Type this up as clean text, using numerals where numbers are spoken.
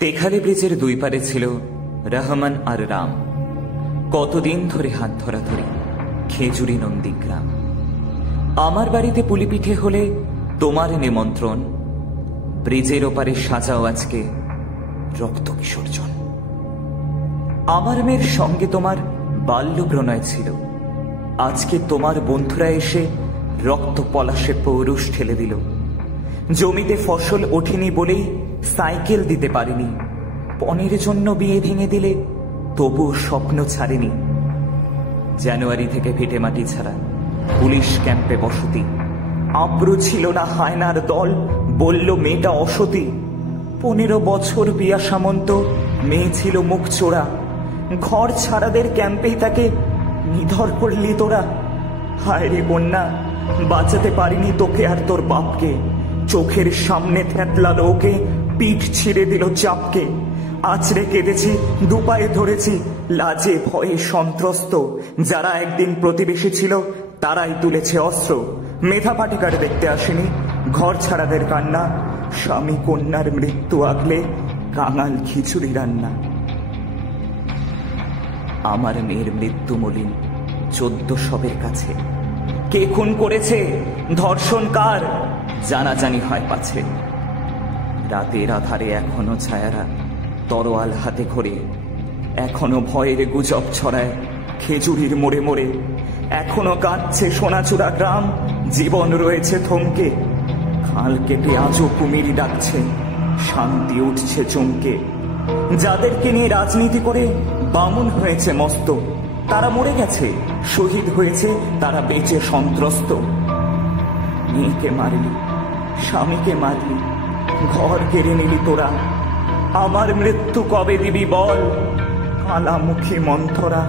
তেখালি ব্রিজের দুই পারে ছিল রহমান আর রাম। কতদিন ধরে হাত ধরাধরি, খেজুরি নন্দীগ্রাম। আমার বাড়িতে পুলিপিঠে হলে তোমার নিমন্ত্রণ, ব্রিজের ওপারে সাজাও আজকে রক্ত বিসর্জন। আমার মেয়ের সঙ্গে তোমার বাল্য প্রণয় ছিল, আজকে তোমার বন্ধুরা এসে রক্ত পলাশে পৌরুষ ঠেলে দিল। জমিতে ফসল ওঠেনি বলেই সাইকেল দিতে পারিনি, পণের জন্য বিয়ে ভেঙে দিলে তবুও স্বপ্ন ছাড়েনি। জানুয়ারি থেকে ভিটে মাটি ছাড়া, পুলিশ ক্যাম্পে বসতি, আব্রু ছিল না হায়নার দল, বলল মেয়েটা অসতী। 15 বছর বিয়া সামন্ত, মেয়ে ছিল মুখ চোরা। ঘর ছাড়াদের ক্যাম্পেই তাকে নিধর করলি তোরা। হায় রে বন্যা, বাঁচাতে পারিনি তোকে আর তোর বাপকে। চোখের সামনে থ্যাতলালো ওকে, পিঠ ছিঁড়ে দিল চাপকে। আছড়ে কেঁদেছি, দুপায়ে ধরেছি, লাজে ভয়ে সন্ত্রস্ত। যারা একদিন প্রতিবেশী ছিল তারাই তুলেছে অস্ত্র। মেধা পাটিকার দেখতে আসেনি ঘর ছাড়াদের কান্না, স্বামী কন্যার মৃত্যু আগলে কাঙাল খিচুড়ি রান্না। আমার মেয়ের মৃত্যু মলিন 1400 কাছে। কে খুন করেছে, ধর্ষণ কার, জানাজানি হয় পাছে। রাতের আধারে এখনো ছায়ারা তরোয়াল হাতে ঘোরে, এখনো ভয়ের গুজব ছড়ায় খেজুরির মোড়ে মোড়ে। এখনো কাঁদছে সোনাচূড়া গ্রাম, জীবন রয়েছে থমকে। খাল কেটে আজও কুমির ডাকছে, শান্তি উঠছে চমকে। যাদেরকে নিয়ে রাজনীতি করে বামুন হয়েছে মস্ত, তারা মরে গেছে, শহীদ হয়েছে তারা বেঁচে সন্ত্রস্ত। মেয়েকে মারলি, স্বামীকে মারলি, ঘর কেড়ে নিলি তোরা। আমার মৃত্যু কবে দিবি বল, কালামুখী মন্থরা।